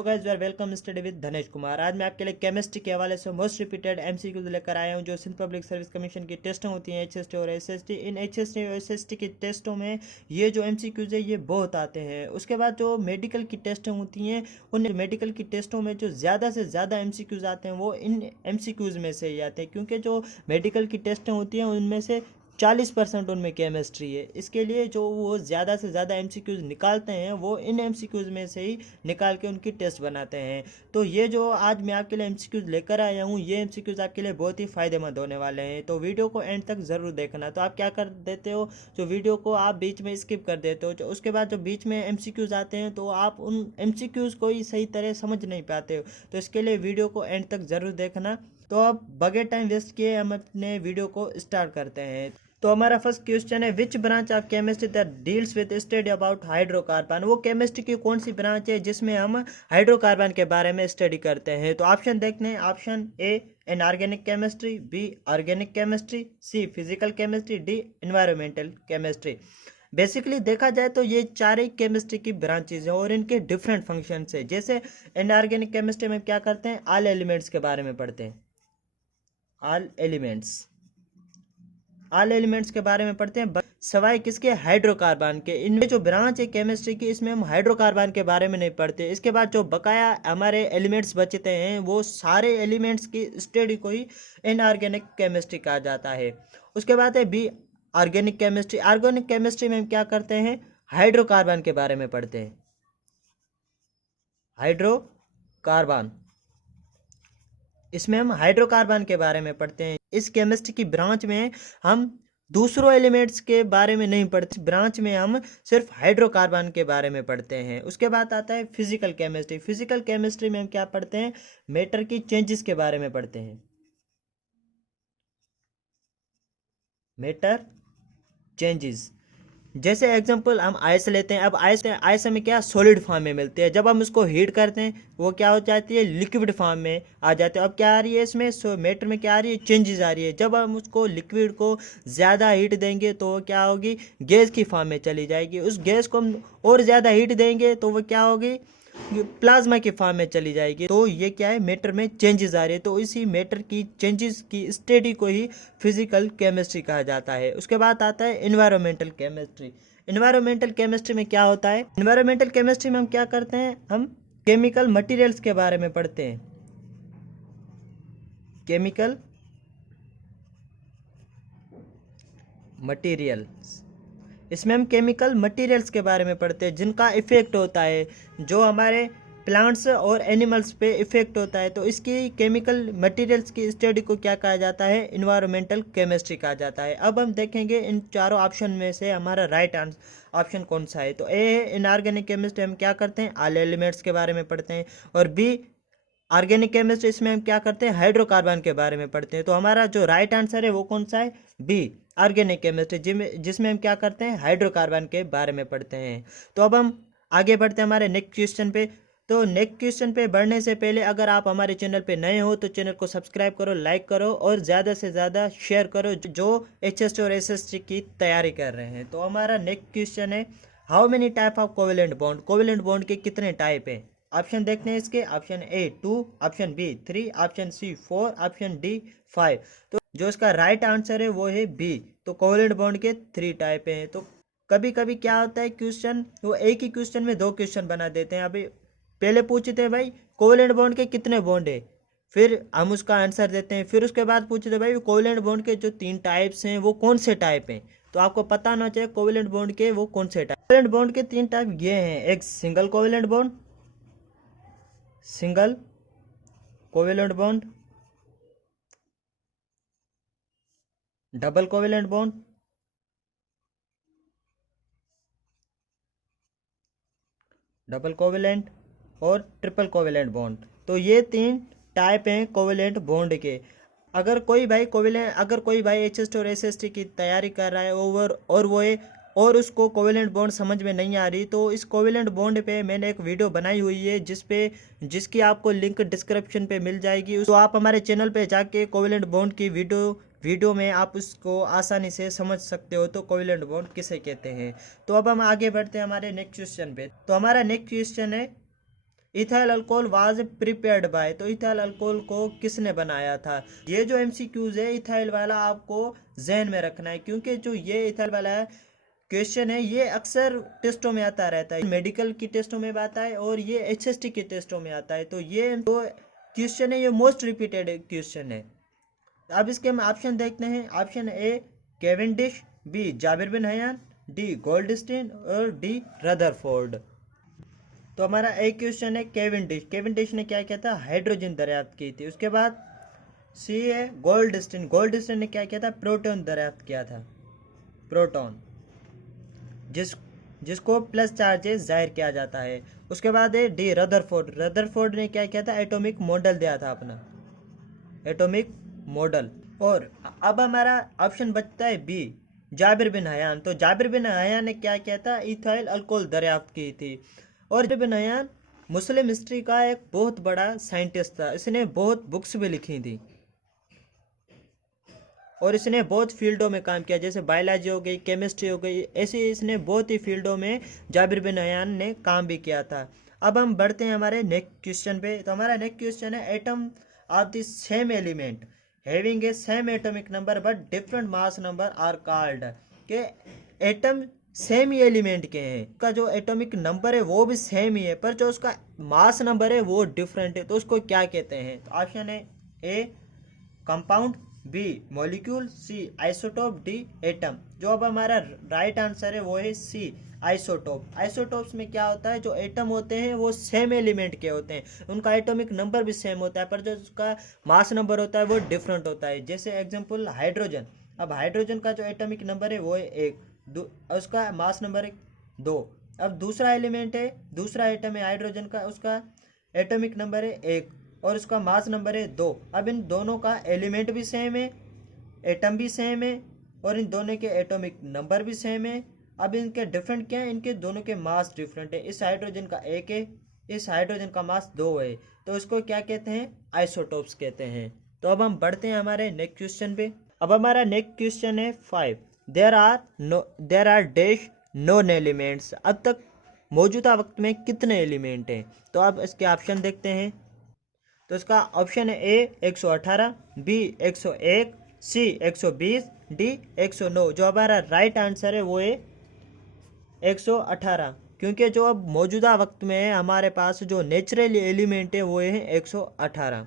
Hello guys, we are welcome study with Dhanesh Kumar. आज मैं आपके लिए केमिस्ट्री के हवाले से मोस्ट रिपीटेड एमसीक्यूज लेकर आया हूं जो सिंध पब्लिक सर्विस कमीशन की टेस्टें होती हैं एचएसटी और एसएसटी। इन एचएसटी और एसएसटी की टेस्टों में ये जो एमसीक्यूज है ये बहुत आते हैं। उसके बाद जो मेडिकल की टेस्टें होती हैं उन मेडिकल की टेस्टों में जो ज़्यादा से ज़्यादा एमसीक्यूज आते हैं वो इन एमसीक्यूज में से ही आते हैं, क्योंकि जो मेडिकल की टेस्टें होती हैं उनमें से 40% उनमें केमिस्ट्री है। इसके लिए जो वो ज़्यादा से ज़्यादा एमसीक्यूज निकालते हैं वो इन एमसीक्यूज में से ही निकाल के उनकी टेस्ट बनाते हैं। तो ये जो आज मैं आपके लिए एमसीक्यूज लेकर आया हूँ ये एमसीक्यूज आपके लिए बहुत ही फ़ायदेमंद होने वाले हैं। तो वीडियो को एंड तक ज़रूर देखना। तो आप क्या कर देते हो, जो वीडियो को आप बीच में स्किप कर देते हो, जो उसके बाद जो बीच में एमसीक्यूज आते हैं तो आप उन एमसीक्यूज को ही सही तरह समझ नहीं पाते हो। तो इसके लिए वीडियो को एंड तक ज़रूर देखना। तो अब बगैर टाइम वेस्ट किए हम अपने वीडियो को स्टार्ट करते हैं। तो हमारा फर्स्ट क्वेश्चन है, which branch of chemistry that deals with study about hydrocarbon. वो केमिस्ट्री की कौन सी ब्रांच है जिसमें हम हाइड्रोकार्बन के बारे में स्टडी करते हैं। तो ऑप्शन देखते हैं। Option A inorganic chemistry, B organic chemistry, C physical chemistry, D environmental chemistry. Basically देखा जाए तो ये चार ही केमिस्ट्री की ब्रांचेज हैं और इनके डिफरेंट फंक्शन है। जैसे इनऑर्गेनिक केमिस्ट्री में क्या करते हैं, ऑल एलिमेंट्स के बारे में पढ़ते हैं। ऑल एलिमेंट्स के बारे में पढ़ते हैं, सवाए किसके, हाइड्रोकार्बन के। इनमें जो ब्रांच है केमिस्ट्री की इसमें हम हाइड्रोकार्बन के बारे में नहीं पढ़ते। इसके बाद जो बकाया हमारे एलिमेंट्स बचते हैं वो सारे एलिमेंट्स की स्टडी को ही इनऑर्गेनिक केमिस्ट्री कहा जाता है। उसके बाद है B organic chemistry. Organic chemistry में हम क्या करते हैं, हाइड्रोकार्बन के बारे में पढ़ते हैं। हाइड्रोकार्बन, इसमें हम हाइड्रोकार्बन के बारे में पढ़ते हैं। इस केमिस्ट्री की ब्रांच में हम दूसरों एलिमेंट्स के बारे में नहीं पढ़ते, ब्रांच में हम सिर्फ हाइड्रोकार्बन के बारे में पढ़ते हैं। उसके बाद आता है फिजिकल केमिस्ट्री। फिजिकल केमिस्ट्री में हम क्या पढ़ते हैं, मैटर की चेंजेस के बारे में पढ़ते हैं। मैटर चेंजेस, जैसे एग्जांपल हम आइस लेते हैं। अब आइस हमें क्या सॉलिड फॉर्म में मिलती है, जब हम उसको हीट करते हैं वो क्या हो जाती है, लिक्विड फॉर्म में आ जाते हैं। अब क्या आ रही है इसमें, मैटर में क्या आ रही है, चेंजेस आ रही है। जब हम उसको लिक्विड को ज़्यादा हीट देंगे तो वो क्या होगी, गैस की फॉर्म में चली जाएगी। उस गैस को हम और ज़्यादा हीट देंगे तो वो क्या होगी, प्लाज्मा की फॉर्म में चली जाएगी। तो ये क्या है, मैटर में चेंजेस आ रही है। तो इसी मैटर की चेंजेस की स्टडी को ही फिजिकल केमिस्ट्री कहा जाता है। उसके बाद आता है एनवायरमेंटल केमिस्ट्री। एनवायरमेंटल केमिस्ट्री में क्या होता है, एनवायरमेंटल केमिस्ट्री में हम क्या करते हैं, हम केमिकल मटेरियल्स के बारे में पढ़ते हैं। केमिकल मटेरियल्स, इसमें हम केमिकल मटेरियल्स के बारे में पढ़ते हैं जिनका इफेक्ट होता है, जो हमारे प्लांट्स और एनिमल्स पे इफेक्ट होता है। तो इसकी केमिकल मटेरियल्स की स्टडी को क्या कहा जाता है, एनवायरमेंटल केमिस्ट्री कहा जाता है। अब हम देखेंगे इन चारों ऑप्शन में से हमारा राइट ऑप्शन कौन सा है। तो ए है इनऑर्गेनिक केमिस्ट्री, हम क्या करते हैं, ऑल एलिमेंट्स के बारे में पढ़ते हैं। और बी ऑर्गेनिक केमिस्ट्री, इसमें हम क्या करते हैं, हाइड्रोकार्बन के बारे में पढ़ते हैं। तो हमारा जो राइट आंसर है वो कौन सा है, बी ऑर्गेनिक केमिस्ट्री, जिसमें हम क्या करते हैं, हाइड्रोकार्बन के बारे में पढ़ते हैं। तो अब हम आगे बढ़ते हैं हमारे नेक्स्ट क्वेश्चन पे। तो नेक्स्ट क्वेश्चन पे बढ़ने से पहले अगर आप हमारे चैनल पे नए हो तो चैनल को सब्सक्राइब करो, लाइक करो और ज़्यादा से ज़्यादा शेयर करो जो एचएसटी और एसएसटी की तैयारी कर रहे हैं। तो हमारा नेक्स्ट क्वेश्चन है, how many type of covalent bond. Covalent bond के कितने टाइप हैं। ऑप्शन देखते हैं इसके। Option A 2, option B 3, option C 4, option D 5। तो जो इसका राइट आंसर है वो है बी। तो कोवेलेंट बॉन्ड के 3 टाइप हैं। तो कभी कभी क्या होता है, क्वेश्चन वो एक ही क्वेश्चन में 2 क्वेश्चन बना देते हैं। अभी पहले पूछते हैं भाई कोवेलेंट बॉन्ड के कितने बॉन्ड है, फिर हम उसका आंसर देते हैं। फिर उसके बाद पूछते हैं भाई कोवेलेंट बॉन्ड के जो 3 टाइप्स हैं वो कौन से टाइप हैं। तो आपको पता होना चाहिए कोवेलेंट बॉन्ड के वो कौन से टाइप। कोवेलेंट बॉन्ड के 3 टाइप ये हैं, एक single covalent bond, single covalent bond, double covalent bond, double covalent और ट्रिपल कोवेलेंट बॉन्ड। तो ये 3 टाइप हैं कोवेलेंट बॉन्ड के। अगर कोई भाई एचएसटी और एसएसटी की तैयारी कर रहा है और वो है और उसको कोवेलेंट बॉन्ड समझ में नहीं आ रही, तो इस कोवेलेंट बॉन्ड पे मैंने एक वीडियो बनाई हुई है जिसकी आपको लिंक डिस्क्रिप्शन पे मिल जाएगी। तो आप हमारे चैनल पे जाके कोवेलेंट बॉन्ड की वीडियो में आप उसको आसानी से समझ सकते हो। तो कोवेलेंट बॉन्ड किसे कहते हैं। तो अब हम आगे बढ़ते हैं हमारे नेक्स्ट क्वेश्चन पे। तो हमारा नेक्स्ट क्वेश्चन है, ethyl alcohol was prepared by, तो इथाइल अल्कोहल को किसने बनाया था। ये जो एमसीक्यूज है इथाइल वाला आपको जहन में रखना है, क्योंकि जो ये इथाइल वाला क्वेश्चन है ये अक्सर टेस्टों में आता रहता है, मेडिकल की टेस्टों में भी आता है और ये एचएसटी के टेस्टों में आता है। तो ये जो क्वेश्चन है ये मोस्ट रिपीटेड क्वेश्चन है। अब इसके हम ऑप्शन देखते हैं। Option A Cavendish, B Jabir bin Hayyan, D Goldstein और डी रदरफोर्ड। तो हमारा एक क्वेश्चन है केवेंडिश। केवेंडिश ने क्या किया था, हाइड्रोजन दरियाफ्त की थी। उसके बाद सी है गोल्डस्टीन। गोल्डस्टीन ने क्या किया था, प्रोटॉन दरियाफ्त किया था, प्रोटॉन जिसको प्लस चार्जेस जाहिर किया जाता है। उसके बाद है डी रदरफोर्ड। रदरफोर्ड ने क्या किया था, एटॉमिक मॉडल दिया था अपना, एटॉमिक मॉडल। और अब हमारा ऑप्शन बचता है बी जाबिर बिन हयान। तो जाबिर बिन हयान ने क्या किया था, इथाइल अल्कोहल दरियाफ्त की थी। और जाबिर बिन हयान मुस्लिम हिस्ट्री का एक बहुत बड़ा साइंटिस्ट था, इसने बहुत बुक्स भी लिखी थी और इसने बहुत फील्डों में काम किया, जैसे बायोलॉजी हो गई, केमिस्ट्री हो गई, ऐसे इसने बहुत ही फील्डों में जाबिर बिन हयान ने काम भी किया था। अब हम बढ़ते हैं हमारे नेक्स्ट क्वेश्चन पे। तो हमारा नेक्स्ट क्वेश्चन है atom of the same element having a same atomic number but different mass number are called. के एटम सेम ही एलिमेंट के हैं, उसका जो एटॉमिक नंबर है वो भी सेम ही है, पर जो उसका मास नंबर है वो डिफरेंट है, तो उसको क्या कहते हैं। तो ऑप्शन है A compound, B molecule, C isotope, D atom. जो अब हमारा राइट आंसर है वो है सी आइसोटोप। आइसोटोप्स में क्या होता है, जो एटम होते हैं वो सेम एलिमेंट के होते हैं, उनका एटॉमिक नंबर भी सेम होता है, पर जो उसका मास नंबर होता है वो डिफरेंट होता है। जैसे एग्जांपल हाइड्रोजन। अब हाइड्रोजन का जो एटॉमिक नंबर है वो है एक, उसका मास नंबर है 2। अब दूसरा एलिमेंट है, दूसरा एटम है हाइड्रोजन का, उसका एटॉमिक नंबर है 1 और उसका मास नंबर है 2। अब इन दोनों का एलिमेंट भी सेम है, एटम भी सेम है और इन दोनों के एटॉमिक नंबर भी सेम है। अब इनके डिफरेंट क्या है, इनके दोनों के मास डिफरेंट है। इस हाइड्रोजन का 1 है, इस हाइड्रोजन का मास 2 है, तो इसको क्या कहते हैं, आइसोटोप्स कहते हैं। तो अब हम बढ़ते हैं हमारे नेक्स्ट क्वेश्चन पे। अब हमारा नेक्स्ट क्वेश्चन है 5 there are dash non elements. अब तक मौजूदा वक्त में कितने एलिमेंट हैं। तो अब इसके ऑप्शन देखते हैं। तो इसका ऑप्शन है ए 118, बी 101, सी 120, डी 109। जो हमारा राइट आंसर है वो है 118, क्योंकि जो अब मौजूदा वक्त में है हमारे पास जो नेचुरल एलिमेंट है वो है 118।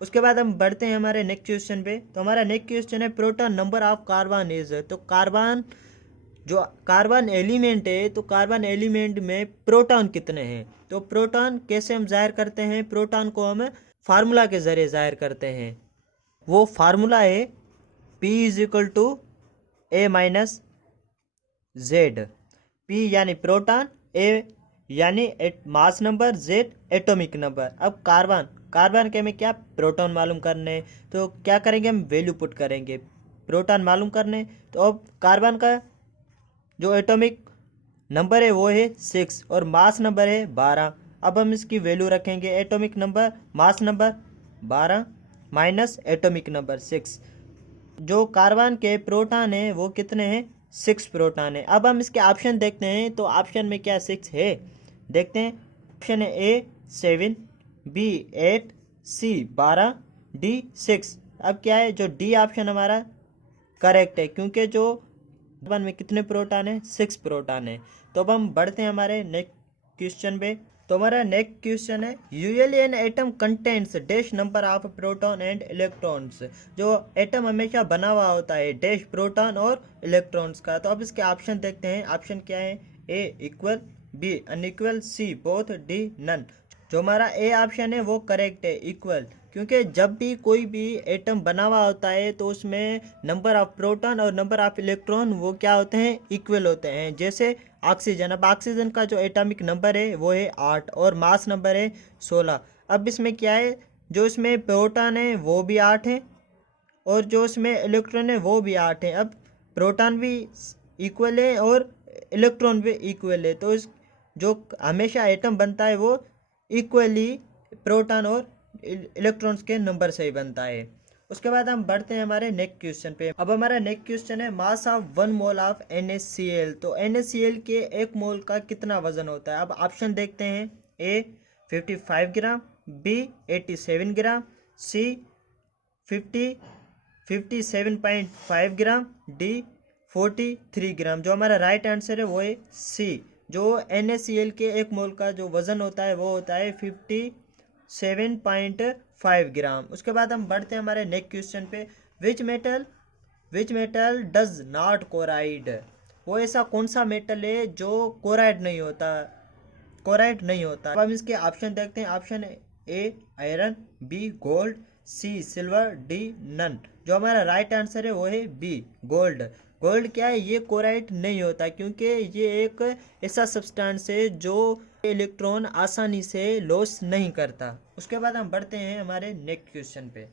उसके बाद हम बढ़ते हैं हमारे नेक्स्ट क्वेश्चन पे। तो हमारा नेक्स्ट क्वेश्चन है proton number of carbon is. तो कार्बन जो कार्बन एलिमेंट है, तो कार्बन एलिमेंट में प्रोटॉन कितने हैं। तो प्रोटॉन कैसे हम जाहिर करते हैं, प्रोटॉन को हम फार्मूला के ज़रिए जाहिर करते हैं। वो फार्मूला है P is equal to A minus Z. P यानी प्रोटॉन, ए यानी mass number, Z atomic number. अब कार्बन के में क्या, प्रोटॉन मालूम करने, तो क्या करेंगे हम, वैल्यू पुट करेंगे प्रोटॉन मालूम करने। तो अब कार्बन का जो एटॉमिक नंबर है वो है 6 और मास नंबर है 12। अब हम इसकी वैल्यू रखेंगे, atomic number mass number 12 minus atomic number 6। जो कार्बन के प्रोटॉन है वो कितने हैं, 6 प्रोटॉन है। अब हम इसके ऑप्शन देखते हैं। तो ऑप्शन में क्या 6 है, देखते हैं। ऑप्शन है ए 7, बी 8, सी 12, डी 6। अब क्या है, जो डी ऑप्शन हमारा करेक्ट है, क्योंकि जो कार्बन में कितने प्रोटॉन है, 6 प्रोटॉन है। तो अब हम बढ़ते हैं हमारे नेक्स्ट क्वेश्चन पे। तो हमारा नेक्स्ट क्वेश्चन है usually an atom contents dash number of proton and electrons. जो एटम हमेशा बना हुआ होता है डैश प्रोटॉन और इलेक्ट्रॉन्स का। तो अब इसके ऑप्शन देखते हैं। ऑप्शन क्या है, ए equal, B unequal, C both, D none. जो हमारा ए ऑप्शन है वो करेक्ट है, इक्वल, क्योंकि जब भी कोई भी एटम बना हुआ होता है तो उसमें नंबर ऑफ प्रोटॉन और नंबर ऑफ इलेक्ट्रॉन वो क्या होते हैं, इक्वल होते हैं। जैसे ऑक्सीजन, अब ऑक्सीजन का जो एटॉमिक नंबर है वो है 8 और मास नंबर है 16। अब इसमें क्या है, जो इसमें प्रोटॉन है वो भी 8 है और जो इसमें इलेक्ट्रॉन है वो भी 8 है। अब प्रोटॉन भी इक्वल है और इलेक्ट्रॉन भी इक्वल है, तो इस जो हमेशा एटम बनता है वो इक्वली प्रोटॉन और इलेक्ट्रॉन्स के नंबर से ही बनता है। उसके बाद हम बढ़ते हैं हमारे नेक्स्ट क्वेश्चन पे। अब हमारा नेक्स्ट क्वेश्चन है mass of 1 mole of NaCl। तो NaCl के 1 मोल का कितना वजन होता है। अब ऑप्शन देखते हैं। ए 55 ग्राम, बी 87 ग्राम, सी 57.5 ग्राम, डी 43 ग्राम। जो हमारा राइट आंसर है वो है सी। जो NaCl के एक मोल का जो वजन होता है वो होता है 57.5 ग्राम। उसके बाद हम बढ़ते हैं हमारे नेक्स्ट क्वेश्चन पे। Which metal does not choroid. वो ऐसा कौन सा मेटल है जो कोराइड नहीं होता। अब हम इसके ऑप्शन देखते हैं। Option A iron, B gold, C silver, D none. जो हमारा राइट आंसर है वो है बी गोल्ड। गोल्ड क्या है, ये कोराइड नहीं होता क्योंकि ये एक ऐसा सब्सटेंस है जो इलेक्ट्रॉन आसानी से लॉस नहीं करता। उसके बाद हम बढ़ते हैं हमारे नेक्स्ट क्वेश्चन पे।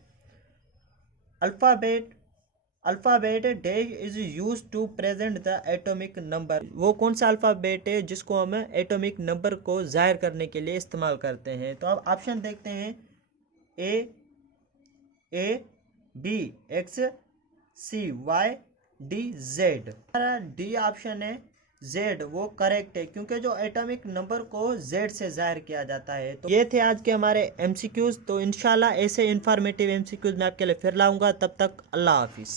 Alphabet dash is use to present the atomic number. वो कौन सा अल्फ़ाबेट है जिसको हम एटॉमिक नंबर को जाहिर करने के लिए इस्तेमाल करते हैं। तो अब ऑप्शन देखते हैं। A B X, C Y, D Z. हमारा डी ऑप्शन है जेड, वो करेक्ट है क्योंकि जो एटॉमिक नंबर को जेड से जाहिर किया जाता है। तो ये थे आज के हमारे MCQs। तो इंशाल्लाह ऐसे इंफॉर्मेटिव MCQs मैं आपके लिए फिर लाऊंगा। तब तक अल्लाह हाफिज़।